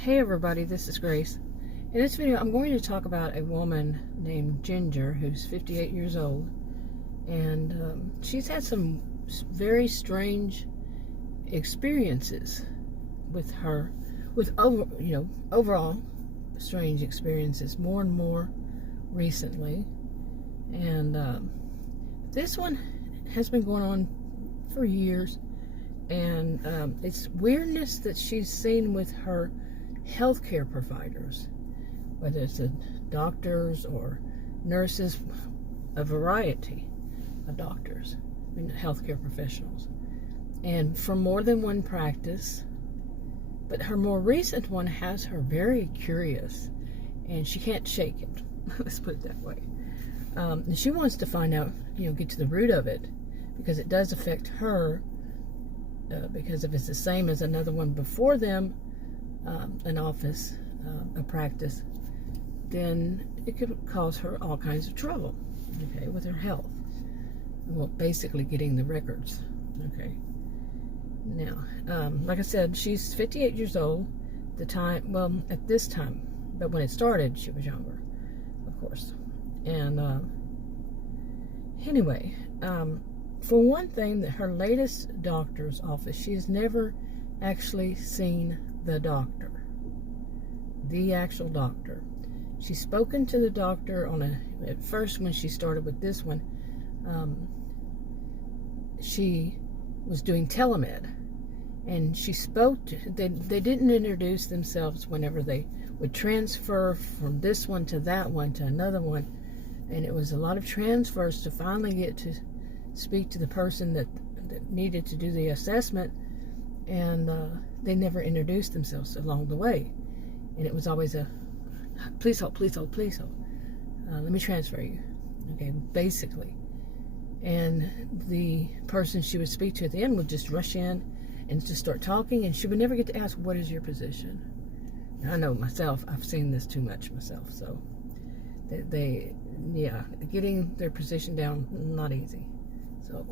Hey everybody, this is Grace. In this video, I'm going to talk about a woman named Ginger who's 58 years old, and she's had some very strange experiences with overall strange experiences, more and more recently. And this one has been going on for years, and it's weirdness that she's seen with her healthcare providers, whether it's the doctors or nurses, a variety of doctors, healthcare professionals, and from more than one practice. But her more recent one has her very curious, and she can't shake it. Let's put it that way. And she wants to find out, get to the root of it, because it does affect her. Because if it's the same as another one before them, an office, a practice, then it could cause her all kinds of trouble, okay, with her health. Well, basically getting the records, okay. Now, like I said, she's 58 years old at this time, but when it started, she was younger, of course. And anyway, for one thing, that her latest doctor's office, she's never actually seen the doctor, the actual doctor. She's spoken to the doctor at first when she started with this one. She was doing telemed, and she spoke to, they didn't introduce themselves whenever they would transfer from this one to that one to another one, and it was a lot of transfers to finally get to speak to the person that needed to do the assessment, and they never introduced themselves along the way, and it was always a please hold, please hold, please hold, let me transfer you, okay, basically. And the person she would speak to at the end would just rush in and just start talking, and she would never get to ask, what is your position? Now, I know myself, I've seen this too much myself, so getting their position down, not easy. So,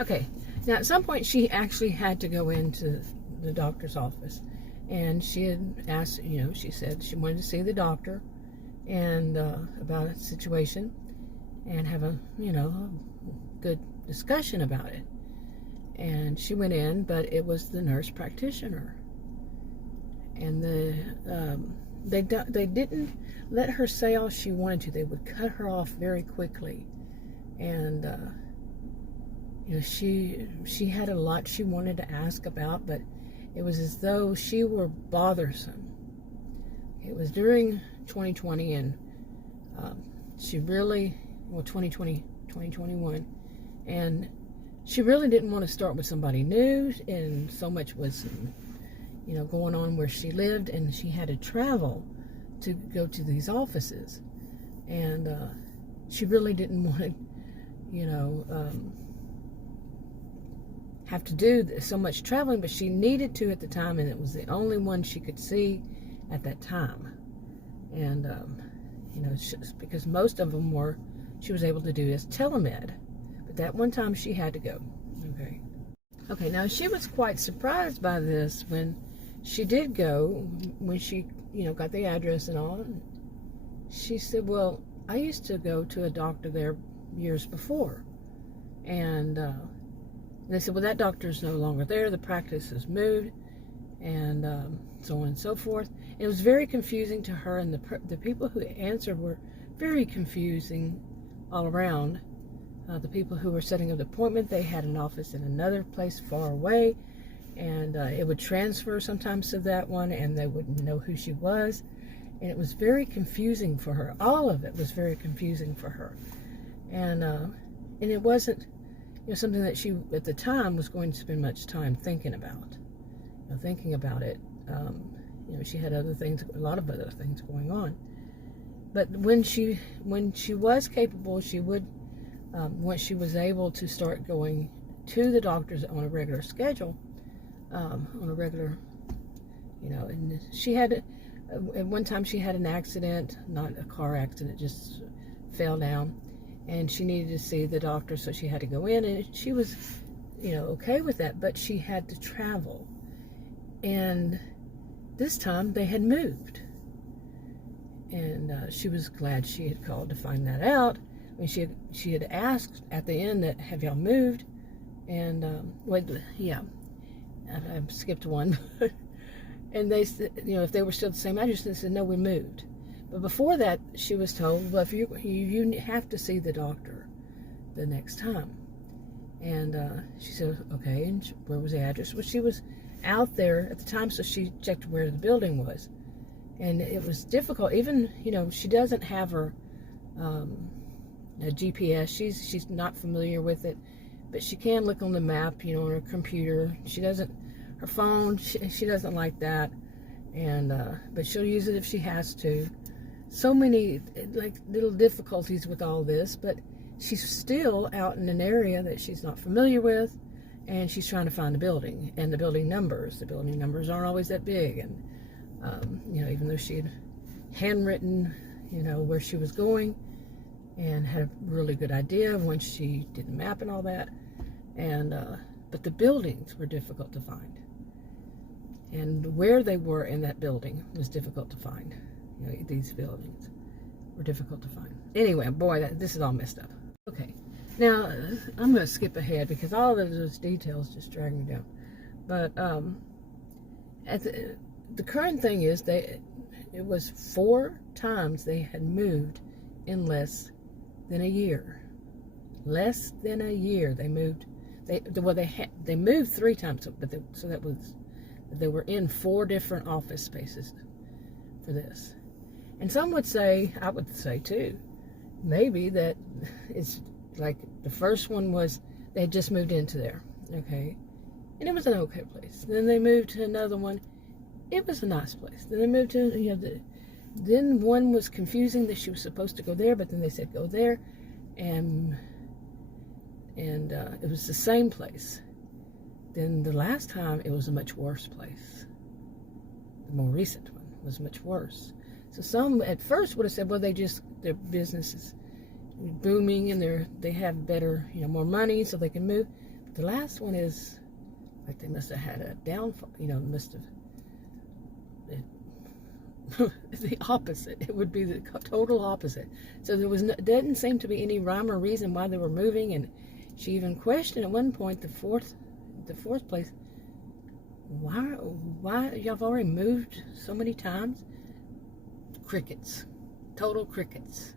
okay, now at some point she actually had to go into the doctor's office, and she had asked, she said she wanted to see the doctor and about a situation and have a good discussion about it. And she went in, but it was the nurse practitioner, and they didn't let her say all she wanted to. They would cut her off very quickly, and she had a lot she wanted to ask about, but it was as though she were bothersome. It was during 2020, and she really, 2021, and she really didn't want to start with somebody new, and so much was, going on where she lived, and she had to travel to go to these offices, and she really didn't want to, have to do so much traveling, but she needed to at the time, and it was the only one she could see at that time. And because most of them she was able to do is telemed, but that one time she had to go. Okay, now she was quite surprised by this when she did go, when she got the address and all. She said, well, I used to go to a doctor there years before, and they said, well, that doctor's no longer there, the practice has moved, and so on and so forth. It was very confusing to her, and the people who answered were very confusing all around. The people who were setting up the appointment, they had an office in another place far away, and it would transfer sometimes to that one, and they wouldn't know who she was, and it was very confusing for her. All of it was very confusing for her, and it wasn't something that she at the time was going to spend much time thinking about. Thinking about it, she had a lot of other things going on. But when she was capable, she would, once she was able to start going to the doctors on a regular schedule, and she had, at one time she had an accident, not a car accident, just fell down, and she needed to see the doctor, so she had to go in, and she was, okay with that, but she had to travel. And this time they had moved. And she was glad she had called to find that out. I mean, she had asked at the end that, have y'all moved? And, I skipped one. And they said, if they were still the same address, they said, no, we moved. But before that, she was told, well, if you have to see the doctor the next time. And she said, okay, and where was the address? Well, she was out there at the time, so she checked where the building was. And it was difficult. Even, she doesn't have her a GPS. She's not familiar with it, but she can look on the map, on her computer. Her phone, she doesn't like that. And, but she'll use it if she has to. So many, little difficulties with all this, but she's still out in an area that she's not familiar with, and she's trying to find the building and the building numbers. The building numbers aren't always that big, and even though she had handwritten, where she was going, and had a really good idea of when she did the map and all that, and but the buildings were difficult to find, and where they were in that building was difficult to find. These buildings were difficult to find. Anyway, boy, this is all messed up. Okay, now I'm going to skip ahead because all of those details just drag me down. But the current thing is it was 4 times they had moved in less than a year. Less than a year they moved. They moved 3 times, but they were in 4 different office spaces for this. And some would say, I would say too, maybe that it's like the first one was they had just moved into there, okay, and it was an okay place. Then they moved to another one. It was a nice place. Then they moved to then one was confusing that she was supposed to go there, but then they said go there, and it was the same place. Then the last time it was a much worse place. The more recent one was much worse. So some at first would have said, well, their business is booming and they have better, more money, so they can move. But the last one is like they must have had a downfall, must have the opposite. It would be the total opposite. So there didn't seem to be any rhyme or reason why they were moving, and she even questioned at one point the fourth place. Why y'all have already moved so many times? Crickets. Total crickets.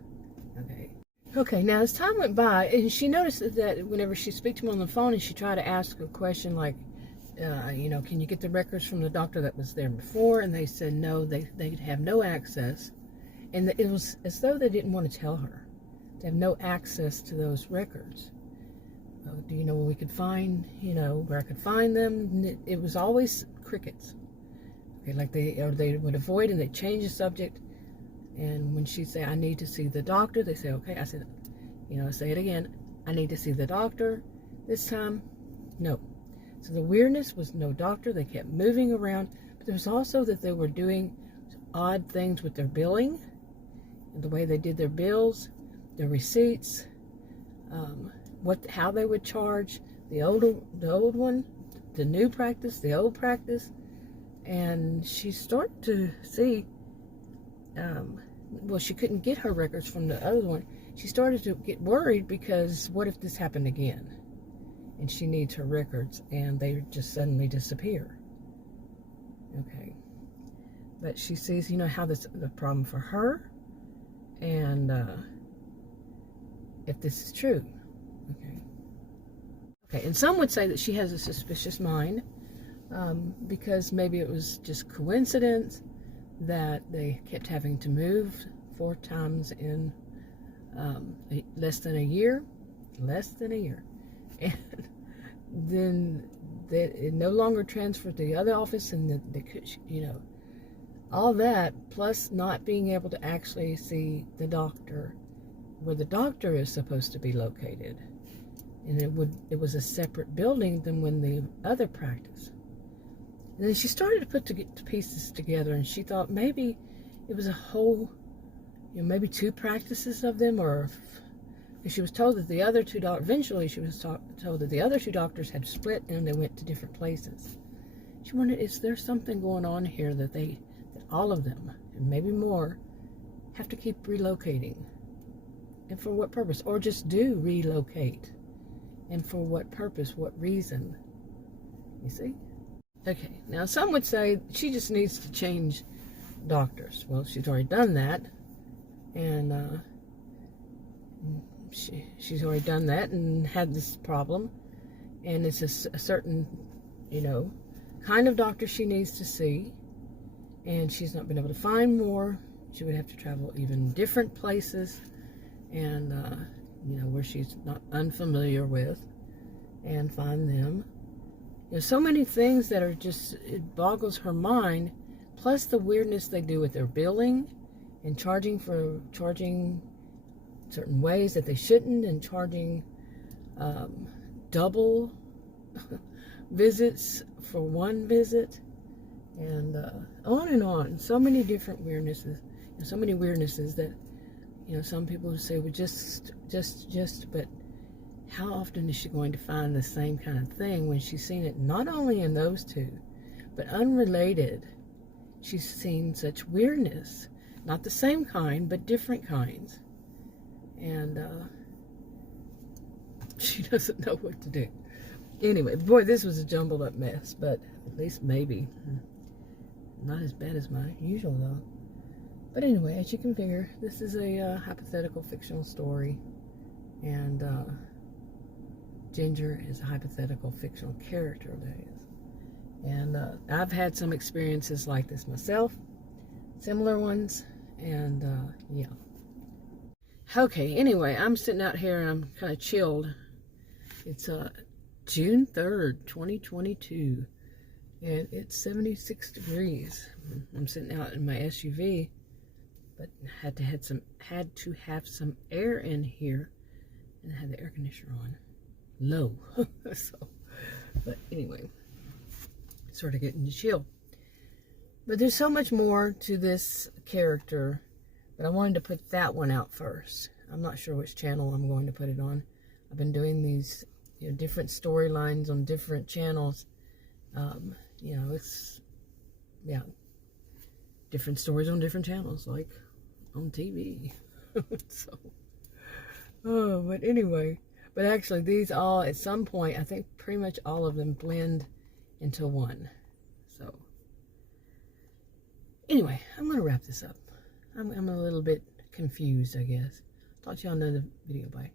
Okay, now as time went by, and she noticed that whenever she speak to him on the phone and she tried to ask a question like, can you get the records from the doctor that was there before? And they said no, they'd have no access. And it was as though they didn't want to tell her. They have no access to those records. Do you know where we could find, where I could find them? It was always crickets. Okay, like they would avoid and they change the subject. And when she'd say, I need to see the doctor, they say, okay. I said, say it again. I need to see the doctor. This time, no. So the weirdness was no doctor. They kept moving around. But there was also that they were doing odd things with their billing, and the way they did their bills, their receipts, how they would charge the old one, the new practice, the old practice. And she started to see, she couldn't get her records from the other one. She started to get worried because what if this happened again? And she needs her records and they just suddenly disappear. Okay. But she sees, how this is a problem for her, and if this is true. Okay, and some would say that she has a suspicious mind, because maybe it was just coincidence that they kept having to move 4 times in less than a year, and then it no longer transferred to the other office, and they could, all that, plus not being able to actually see the doctor where the doctor is supposed to be located. And it was a separate building than when the other practice. And then she started to put the pieces together, and she thought maybe it was a whole, maybe 2 practices of them, or she was told that the other 2 doctors, eventually she was told that the other 2 doctors had split and they went to different places. She wondered, is there something going on here that all of them, and maybe more, have to keep relocating? And for what purpose? Or just do relocate. And for what purpose? What reason? You see? Okay, now some would say she just needs to change doctors. Well, she's already done that. And she's already done that and had this problem. And it's a certain, kind of doctor she needs to see. And she's not been able to find more. She would have to travel even different places. And, where she's not unfamiliar with, and find them. There's so many things that are just, it boggles her mind, plus the weirdness they do with their billing and charging certain ways that they shouldn't, and charging double visits for one visit, and on and on. So many different weirdnesses, so many weirdnesses that some people would say, well, just, but how often is she going to find the same kind of thing when she's seen it not only in those two, but unrelated? She's seen such weirdness, not the same kind, but different kinds. And she doesn't know what to do. Anyway, boy, this was a jumbled up mess, but at least maybe not as bad as my usual, though. But anyway, as you can figure, this is a hypothetical fictional story, and Ginger is a hypothetical fictional character, that is. And I've had some experiences like this myself, similar ones, and yeah. Okay, anyway, I'm sitting out here and I'm kind of chilled. It's June 3rd, 2022, and it's 76 degrees. I'm sitting out in my SUV, but had to have some air in here, and I had the air conditioner on low. But anyway, sort of getting chill. But there's so much more to this character, but I wanted to put that one out first. I'm not sure which channel I'm going to put it on. I've been doing these different storylines on different channels. It's different stories on different channels, like on TV. But anyway, but actually these all, at some point, I think pretty much all of them blend into one. So anyway, I'm going to wrap this up. I'm a little bit confused, I guess. Talk to you on another video. Bye.